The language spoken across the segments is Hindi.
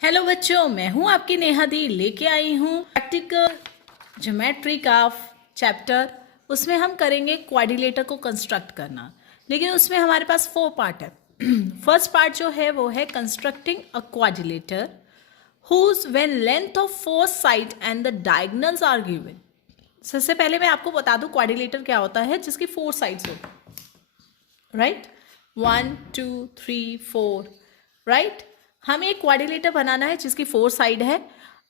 हेलो बच्चों, मैं हूं आपकी नेहा दी। लेके आई हूं प्रैक्टिकल ज्योमेट्री का चैप्टर। उसमें हम करेंगे क्वाड्रिलेटर को कंस्ट्रक्ट करना, लेकिन उसमें हमारे पास 4 पार्ट है। फर्स्ट पार्ट जो है वो है constructing a quadrilateral whose when length of 4 side and the diagonals are given। सबसे पहले मैं आपको बता दूं क्वाड्रिलेटर क्या होता है, जिसकी 4 साइड्स होती है, राइट। 1 2 3 4, राइट। हमें एक क्वाड्रिलेटर बनाना है जिसकी 4 साइड है,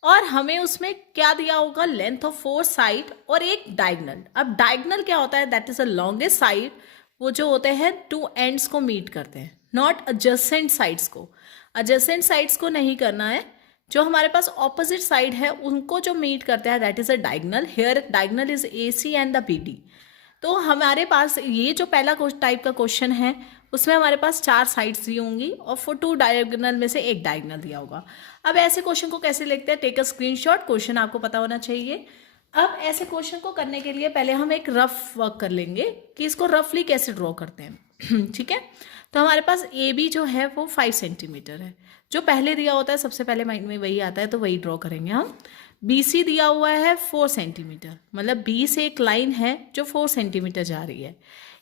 और हमें उसमें क्या दिया होगा, लेंथ ऑफ 4 साइड और एक डायगनल। अब डायगनल क्या होता है, that is the longest side. वो जो होते हैं 2 एंड्स को मीट करते हैं, नॉट एडजेसेंट साइड्स को। एडजेसेंट साइड्स को नहीं करना है, जो हमारे पास ऑपोजिट साइड है उनको जो मीट करते हैं, that is a diagonal. Here diagonal is AC and the BD। तो हमारे पास ये जो पहला टाइप का क्वेश्चन है, उसमें हमारे पास 4 साइड्स दी होंगी और 2 डायगोनल में से एक डायगोनल दिया होगा। अब ऐसे क्वेश्चन को कैसे लिखते हैं, टेक अ स्क्रीनशॉट। क्वेश्चन आपको पता होना चाहिए। अब ऐसे क्वेश्चन को करने के लिए पहले हम एक रफ वर्क कर लेंगे कि इसको रफली कैसे ड्रॉ करते हैं। ठीक है, तो हमारे पास AB जो है वो 5 सेंटीमीटर है। जो पहले दिया होता है सबसे पहले माइंड में वही आता है, तो वही ड्रॉ करेंगे हम। BC दिया हुआ है 4 सेंटीमीटर, मतलब B से एक लाइन है जो 4 सेंटीमीटर जा रही है।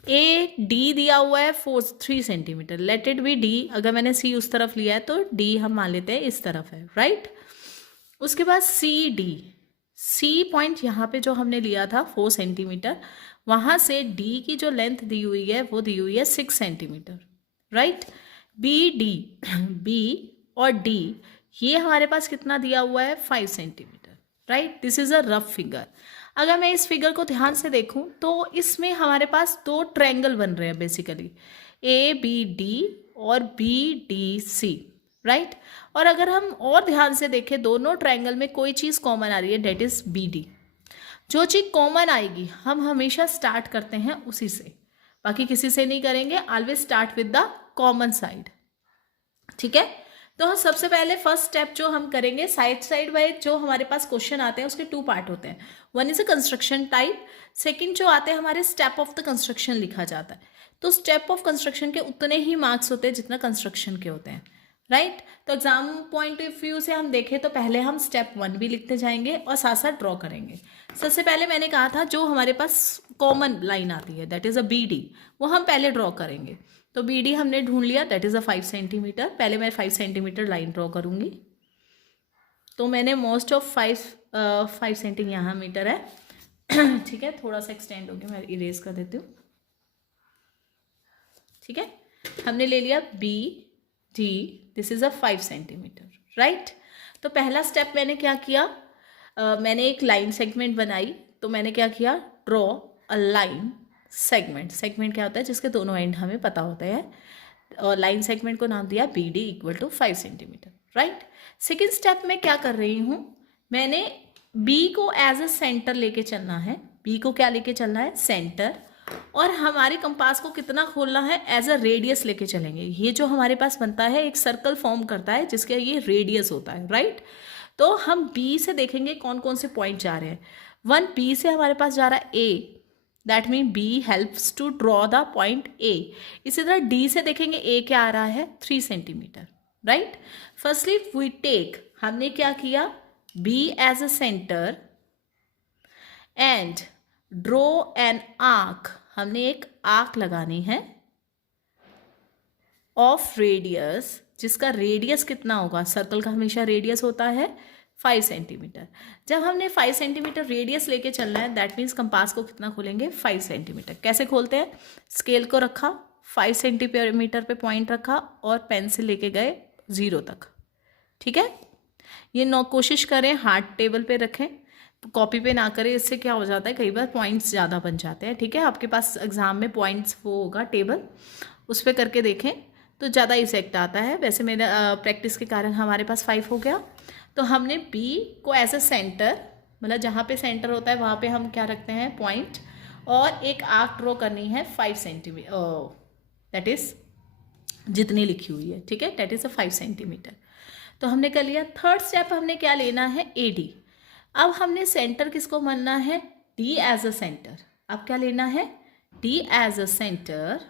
AD दिया हुआ है 3 centimetre, let it be D। अगर मैंने C उस तरफ लिया है तो D हम मान लेते हैं इस तरफ है, राइट। उसके बाद C पॉइंट यहाँ पे जो हमने लिया था 4 सेंटीमीटर, वहाँ से D की जो लेंथ दी हुई है वो दी हुई है 6 सेंटीमीटर, राइट। BD B और D ये हमारे पास कितना दिया हुआ है, 5 centimetre, right. This is a rough figure. अगर मैं इस फिगर को ध्यान से देखूं तो इसमें हमारे पास 2 ट्रायंगल बन रहे हैं बेसिकली, ABD और BDC, राइट। और अगर हम और ध्यान से देखें, दोनों ट्रायंगल में कोई चीज़ कॉमन आ रही है, डेट इज BD। जो चीज़ कॉमन आएगी हम हमेशा स्टार्ट करते हैं उसी से, बाकी किसी से नहीं करेंगे। Always start with the common side, ठीक है। तो सबसे पहले फर्स्ट स्टेप जो हम करेंगे, साइड वाइज जो हमारे पास क्वेश्चन आते हैं उसके 2 पार्ट होते हैं। One is a construction type, second जो आते हैं हमारे स्टेप ऑफ द कंस्ट्रक्शन लिखा जाता है। तो स्टेप ऑफ कंस्ट्रक्शन के उतने ही मार्क्स होते हैं जितना कंस्ट्रक्शन के होते हैं, राइट। तो एग्जाम पॉइंट ऑफ व्यू से हम देखें तो पहले हम स्टेप 1 भी लिखते जाएंगे और साथ साथ ड्रॉ करेंगे। सबसे पहले मैंने कहा था जो हमारे पास कॉमन लाइन आती है, दैट इज अ BD, वो हम पहले ड्रॉ करेंगे। तो BD हमने ढूंढ लिया, दैट इज अ 5 सेंटीमीटर। पहले मैं 5 सेंटीमीटर लाइन ड्रॉ करूंगी। तो मैंने मोस्ट ऑफ 5 सेंटीमीटर यहाँ मीटर है। ठीक है, थोड़ा सा एक्सटेंड हो गया, मैं इरेज कर देती हूँ। ठीक है, हमने ले लिया BD, this is a 5 centimetre, right. तो पहला स्टेप मैंने क्या किया, मैंने एक लाइन सेगमेंट बनाई। तो मैंने क्या किया, draw a line segment. Segment क्या होता है, जिसके दोनों एंड हमें पता होते हैं, और लाइन सेगमेंट को नाम दिया BD equal to 5 centimetre, right. Second step में क्या कर रही हूँ, मैंने B को एज अ सेंटर लेके चलना है। B को क्या लेके चलना है, सेंटर। और हमारे कंपास को कितना खोलना है, एज अ रेडियस लेके चलेंगे। ये जो हमारे पास बनता है एक सर्कल फॉर्म करता है जिसका ये रेडियस होता है, राइट। तो हम B से देखेंगे कौन कौन से पॉइंट जा रहे हैं। 1B से हमारे पास जा रहा है A, that mean B helps to draw the point A। इसी तरह D से देखेंगे A क्या आ रहा है, 3 centimetre, right. Firstly we take, हमने क्या किया, B as a centre and draw an arc. हमने एक आर्क लगानी है ऑफ रेडियस, जिसका रेडियस कितना होगा, सर्कल का हमेशा रेडियस होता है 5 सेंटीमीटर। जब हमने 5 सेंटीमीटर रेडियस लेके चलना है, दैट मीन्स कंपास को कितना खोलेंगे, 5 सेंटीमीटर। कैसे खोलते हैं, स्केल को रखा, 5 सेंटीमीटर पे पॉइंट रखा और पेंसिल लेके गए 0 तक, ठीक है। ये कोशिश करें हार्ड टेबल पे रखें, कॉपी पे ना करें, इससे क्या हो जाता है, कई बार पॉइंट्स ज़्यादा बन जाते हैं, ठीक है। आपके पास एग्जाम में पॉइंट्स वो होगा टेबल, उस पर करके देखें तो ज़्यादा इफेक्ट आता है। वैसे मेरा प्रैक्टिस के कारण हमारे पास 5 हो गया। तो हमने B को एज अ सेंटर, मतलब जहाँ पे सेंटर होता है वहाँ पे हम क्या रखते हैं, पॉइंट, और एक आर्क ड्रॉ करनी है 5 सेंटीमीटर, दैट इज जितनी लिखी हुई है, ठीक है, दैट इज अ 5 सेंटीमीटर। तो हमने कर लिया। थर्ड स्टेप हमने क्या लेना है, AD। अब हमने सेंटर किसको मानना है, D एज अ सेंटर। अब क्या लेना है, D एज अ सेंटर,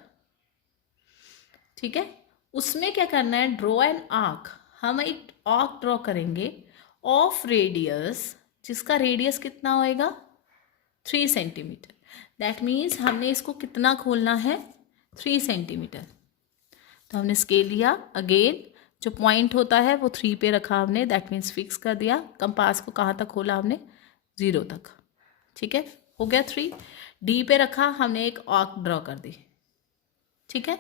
ठीक है। उसमें क्या करना है, ड्रॉ एन आर्क। हम एक आर्क ड्रॉ करेंगे ऑफ रेडियस, जिसका रेडियस कितना होएगा 3 सेंटीमीटर। दैट मीन्स हमने इसको कितना खोलना है 3 सेंटीमीटर। तो हमने स्केल लिया, अगेन जो पॉइंट होता है वो 3 पे रखा हमने, दैट मीन्स फिक्स कर दिया। कंपास को कहाँ तक खोला हमने 0 तक, ठीक है, हो गया 3। डी पे रखा, हमने एक आर्क ड्रॉ कर दी, ठीक है।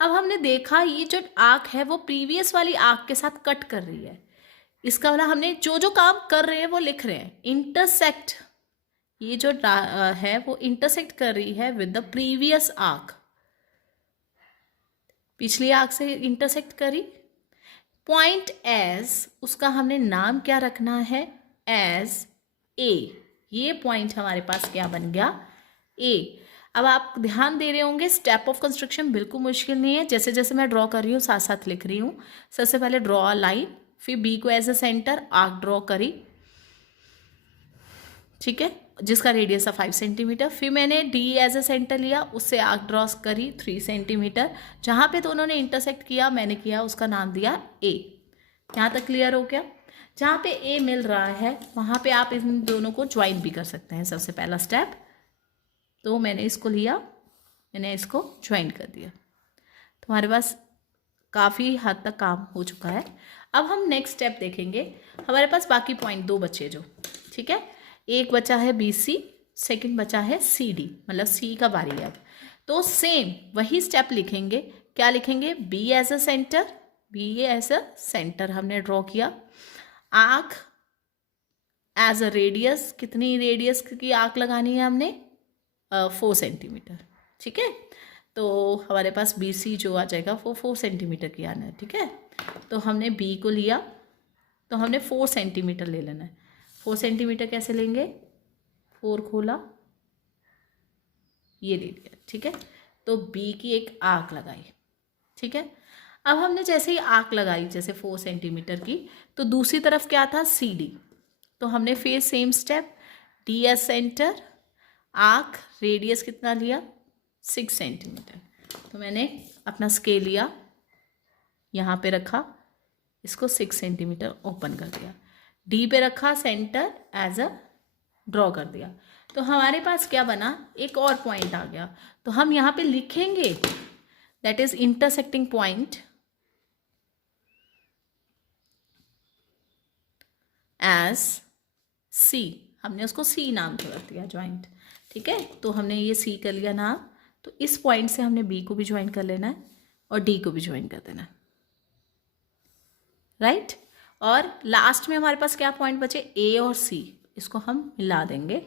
अब हमने देखा ये जो आर्क है वो प्रीवियस वाली आर्क के साथ कट कर रही है। इसका मतलब हमने जो जो काम कर रहे हैं वो लिख रहे हैं। इंटरसेक्ट, ये जो है वो इंटरसेक्ट कर रही है विद द प्रीवियस आर्क, पिछली आर्क से इंटरसेक्ट करी। पॉइंट एज, उसका हमने नाम क्या रखना है एज ए। ये पॉइंट हमारे पास क्या बन गया ए। अब आप ध्यान दे रहे होंगे स्टेप ऑफ कंस्ट्रक्शन बिल्कुल मुश्किल नहीं है, जैसे जैसे मैं ड्रॉ कर रही हूँ साथ साथ लिख रही हूँ। सबसे पहले ड्रॉ अ लाइन, फिर बी को as a centre arc draw करी, ठीक है, जिसका रेडियस है 5 सेंटीमीटर। फिर मैंने डी एज ए सेंटर लिया, उससे आर्क ड्रॉ करी 3 सेंटीमीटर। जहाँ पे दोनों ने इंटरसेक्ट किया मैंने किया उसका नाम दिया ए। यहाँ तक क्लियर हो गया। जहाँ पे ए मिल रहा है वहाँ पे आप इन दोनों को ज्वाइन भी कर सकते हैं। सबसे पहला स्टेप, तो मैंने इसको लिया, मैंने इसको ज्वाइन कर दिया, तो हमारे पास काफ़ी हद तक काम हो चुका है। अब हम नेक्स्ट स्टेप देखेंगे। हमारे पास बाकी पॉइंट 2 बचे जो, ठीक है, एक बचा है बी सी, सेकेंड बचा है सी डी, मतलब सी का बारी है अब। तो सेम वही स्टेप लिखेंगे। क्या लिखेंगे, B as a centre, B as a centre हमने ड्रॉ किया। आर्क एज अ रेडियस, कितनी रेडियस की आर्क लगानी है हमने 4 सेंटीमीटर, ठीक है। तो हमारे पास बी सी जो आ जाएगा वो 4 सेंटीमीटर की आना है, ठीक है। तो हमने बी को लिया, तो हमने 4 सेंटीमीटर ले लेना है। 4 सेंटीमीटर कैसे लेंगे, 4 खोला, ये ले लिया, ठीक है। तो बी की एक आर्क लगाई, ठीक है। अब हमने जैसे ही आर्क लगाई जैसे 4 सेंटीमीटर की, तो दूसरी तरफ क्या था सी डी। तो हमने फिर same step, D S centre, arc radius कितना लिया 6 सेंटीमीटर। तो मैंने अपना स्केल लिया, यहाँ पे रखा, इसको 6 सेंटीमीटर ओपन कर दिया। डी पे रखा, सेंटर एज अ ड्रॉ कर दिया। तो हमारे पास क्या बना, एक और पॉइंट आ गया। तो हम यहाँ पे लिखेंगे that is intersecting point as C. हमने उसको सी नाम कर दिया, ज्वाइंट, ठीक है। तो हमने ये सी कर लिया नाम। तो इस पॉइंट से हमने बी को भी ज्वाइन कर लेना है और डी को भी ज्वाइन कर देना है, राइट। और लास्ट में हमारे पास क्या पॉइंट बचे, ए और सी, इसको हम मिला देंगे।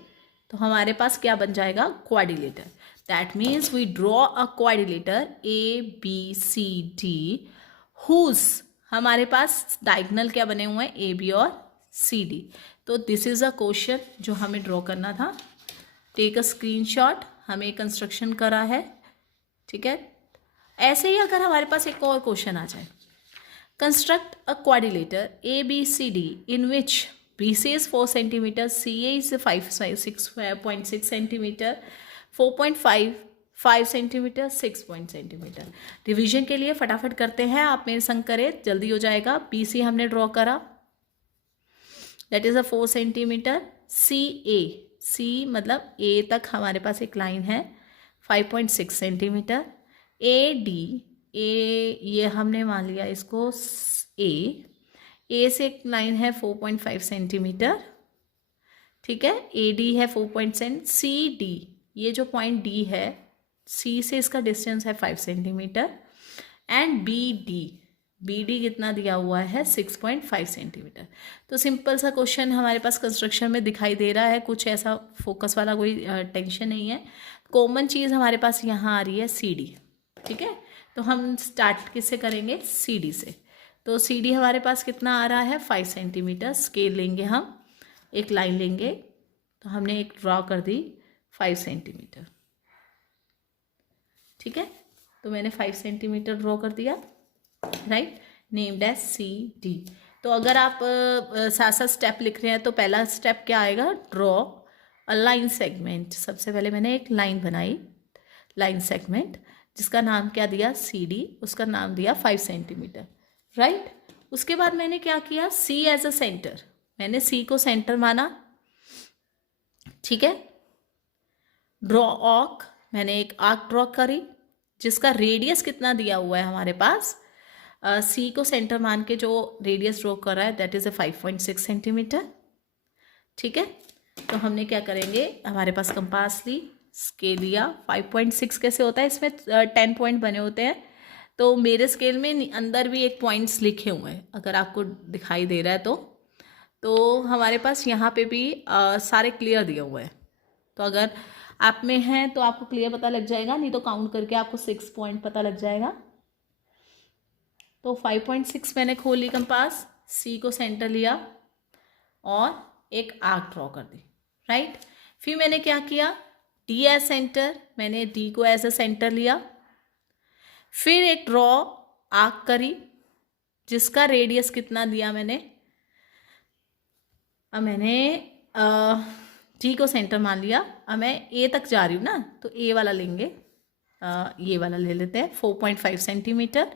तो हमारे पास क्या बन जाएगा, quadrilateral. That means we draw a quadrilateral A B C D, whose हमारे पास डायगोनल क्या बने हुए हैं, ए बी और सी डी। तो दिस इज अ क्वेश्चन जो हमें ड्रॉ करना था। टेक अ स्क्रीनशॉट, हमें कंस्ट्रक्शन करा है, ठीक है। ऐसे ही अगर हमारे पास एक और क्वेश्चन आ जाए, construct a quadrilateral A B C D in which B C is 4 centimetre, C A is 5.6 centimetre, 4.5 centimetre, 6 centimetre. Revision के लिए फटाफट करते हैं, आप मेरे संग करें, जल्दी हो जाएगा। बी सी हमने ड्रॉ करा, that is a 4 centimetre. C ए, सी मतलब ए तक हमारे पास एक लाइन है 5.6 सेंटीमीटर। ए डी, ए ये हमने मान लिया इसको ए से एक लाइन है 4.5 सेंटीमीटर, ठीक है। ए डी है 4.7। सी डी, ये जो पॉइंट डी है सी से इसका डिस्टेंस है 5 सेंटीमीटर। एंड बी डी कितना दिया हुआ है 6.5 सेंटीमीटर। तो सिंपल सा क्वेश्चन हमारे पास कंस्ट्रक्शन में दिखाई दे रहा है, कुछ ऐसा फोकस वाला कोई टेंशन नहीं है। कॉमन चीज़ हमारे पास यहाँ आ रही है सी डी, ठीक है। तो हम स्टार्ट किससे करेंगे, सी डी से। तो सी डी हमारे पास कितना आ रहा है 5 सेंटीमीटर। स्केल लेंगे हम, एक लाइन लेंगे, तो हमने एक ड्रॉ कर दी 5 सेंटीमीटर, ठीक है। तो मैंने 5 सेंटीमीटर ड्रॉ कर दिया, right, named as C D. तो अगर आप साथ साथ स्टेप लिख रहे हैं तो पहला स्टेप क्या आएगा, ड्रॉ अ लाइन सेगमेंट। सबसे पहले मैंने एक लाइन बनाई, लाइन सेगमेंट, जिसका नाम क्या दिया सी डी, उसका नाम दिया 5 सेंटीमीटर, राइट। उसके बाद मैंने क्या किया, सी एज अ सेंटर, मैंने सी को सेंटर माना, ठीक है। ड्रॉ आर्क, मैंने एक आर्क ड्रॉ करी जिसका रेडियस कितना दिया हुआ है हमारे पास, सी को सेंटर मान के जो रेडियस ड्रॉ कर रहा है दैट इज ए 5.6 सेंटीमीटर, ठीक है। तो हमने क्या करेंगे, हमारे पास कंपास ली, स्केल लिया, 5.6 कैसे होता है, इसमें 10 पॉइंट बने होते हैं, तो मेरे स्केल में अंदर भी एक पॉइंट्स लिखे हुए हैं, अगर आपको दिखाई दे रहा है तो हमारे पास यहाँ पे भी सारे क्लियर दिए हुए हैं। तो अगर आप में हैं तो आपको क्लियर पता लग जाएगा, नहीं तो काउंट करके आपको 6 पॉइंट पता लग जाएगा। तो 5.6 मैंने खोल ली कंपास, सी को सेंटर लिया और एक आर्क ड्रॉ कर दी, राइट। फिर मैंने क्या किया, डी एज सेंटर, मैंने डी को एज अ सेंटर लिया, फिर एक ड्रॉ आर्क करी जिसका रेडियस कितना दिया मैंने, अब मैंने डी को सेंटर मान लिया। अब मैं ए तक जा रही हूँ ना, तो ए वाला लेंगे, ये वाला ले लेते हैं 4.5 सेंटीमीटर।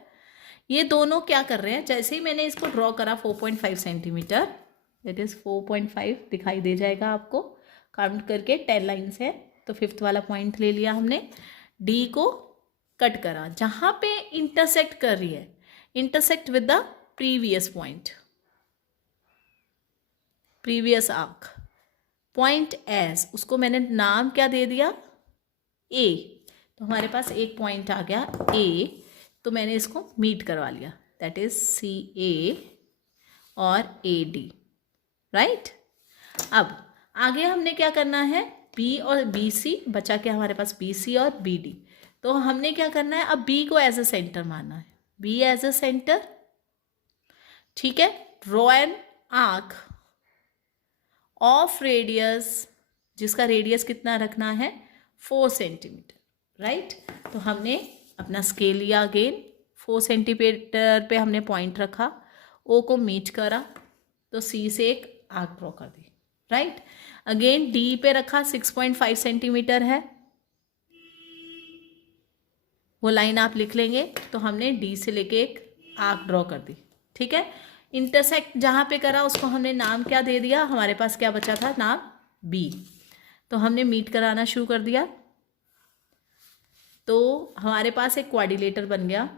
ये दोनों क्या कर रहे हैं, जैसे ही मैंने इसको ड्रॉ करा 4.5 सेंटीमीटर, दैट इज़ 4.5 दिखाई दे जाएगा आपको, काउंट करके 10 लाइन्स है, तो 5th वाला पॉइंट ले लिया हमने, डी को कट करा, जहाँ पे इंटरसेक्ट कर रही है, intersect with the previous point, previous arc, point S, उसको मैंने नाम क्या दे दिया, ए। तो हमारे पास एक पॉइंट आ गया ए, तो मैंने इसको मीट करवा लिया, दैट इज सी ए और ए डी, राइट। अब आगे हमने क्या करना है, बी और बी सी बचा के हमारे पास बी सी और बी डी, तो हमने क्या करना है, अब बी को एज अ सेंटर मानना है, बी एज अ सेंटर, ठीक है। Draw an arc of radius, जिसका रेडियस कितना रखना है, 4 सेंटीमीटर, राइट। तो हमने अपना स्केल लिया, अगेन 4 सेंटीमीटर पे हमने पॉइंट रखा, ओ को मीट करा, तो सी से एक आर्क ड्रॉ कर दी, राइट। अगेन डी पे रखा, 6.5 सेंटीमीटर है, वो लाइन आप लिख लेंगे, तो हमने डी से लेके एक आर्क ड्रॉ कर दी, ठीक है। इंटरसेक्ट जहाँ पे करा उसको हमने नाम क्या दे दिया, हमारे पास क्या बचा था, नाम बी, तो हमने मीट कराना शुरू कर दिया, तो हमारे पास एक क्वाड्रिलेटर बन गया,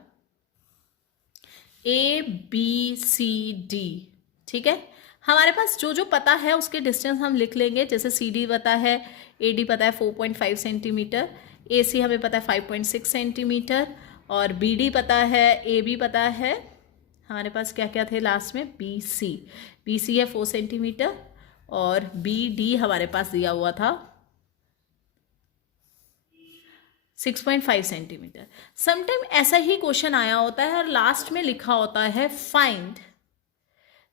ए बी सी डी, ठीक है। हमारे पास जो जो पता है उसके डिस्टेंस हम लिख लेंगे, जैसे सी डी पता है, ए डी पता है 4.5 सेंटीमीटर, ए सी हमें पता है 5.6 सेंटीमीटर, और बी डी पता है, ए बी पता है, हमारे पास क्या क्या थे लास्ट में, बी सी है 4 सेंटीमीटर, और बी डी हमारे पास दिया हुआ था 6.5 सेंटीमीटर। समटाइम ऐसा ही क्वेश्चन आया होता है और लास्ट में लिखा होता है find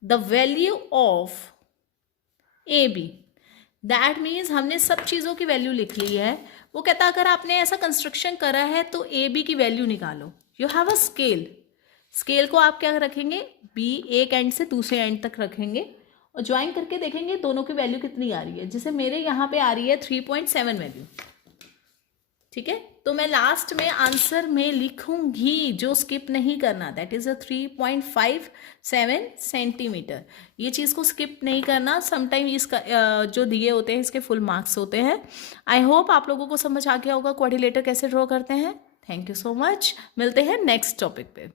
the value of A B, that means हमने सब चीज़ों की वैल्यू लिख ली है। वो कहता अगर आपने ऐसा कंस्ट्रक्शन करा है तो ए बी की वैल्यू निकालो, you have a scale, scale को आप क्या रखेंगे, बी एक एंड से दूसरे एंड तक रखेंगे और ज्वाइन करके देखेंगे दोनों की वैल्यू कितनी आ रही है। जैसे मेरे यहाँ पे आ रही है 3.7 वैल्यू, ठीक है। तो मैं लास्ट में आंसर में लिखूंगी, जो स्किप नहीं करना, दैट इज अ 3.57 सेंटीमीटर, ये चीज़ को स्किप नहीं करना। समटाइम इसका जो दिए होते हैं इसके फुल मार्क्स होते हैं। आई होप आप लोगों को समझ आ गया होगा क्वाड्रिलेटर कैसे ड्रॉ करते हैं। थैंक यू सो मच, मिलते हैं नेक्स्ट टॉपिक पे।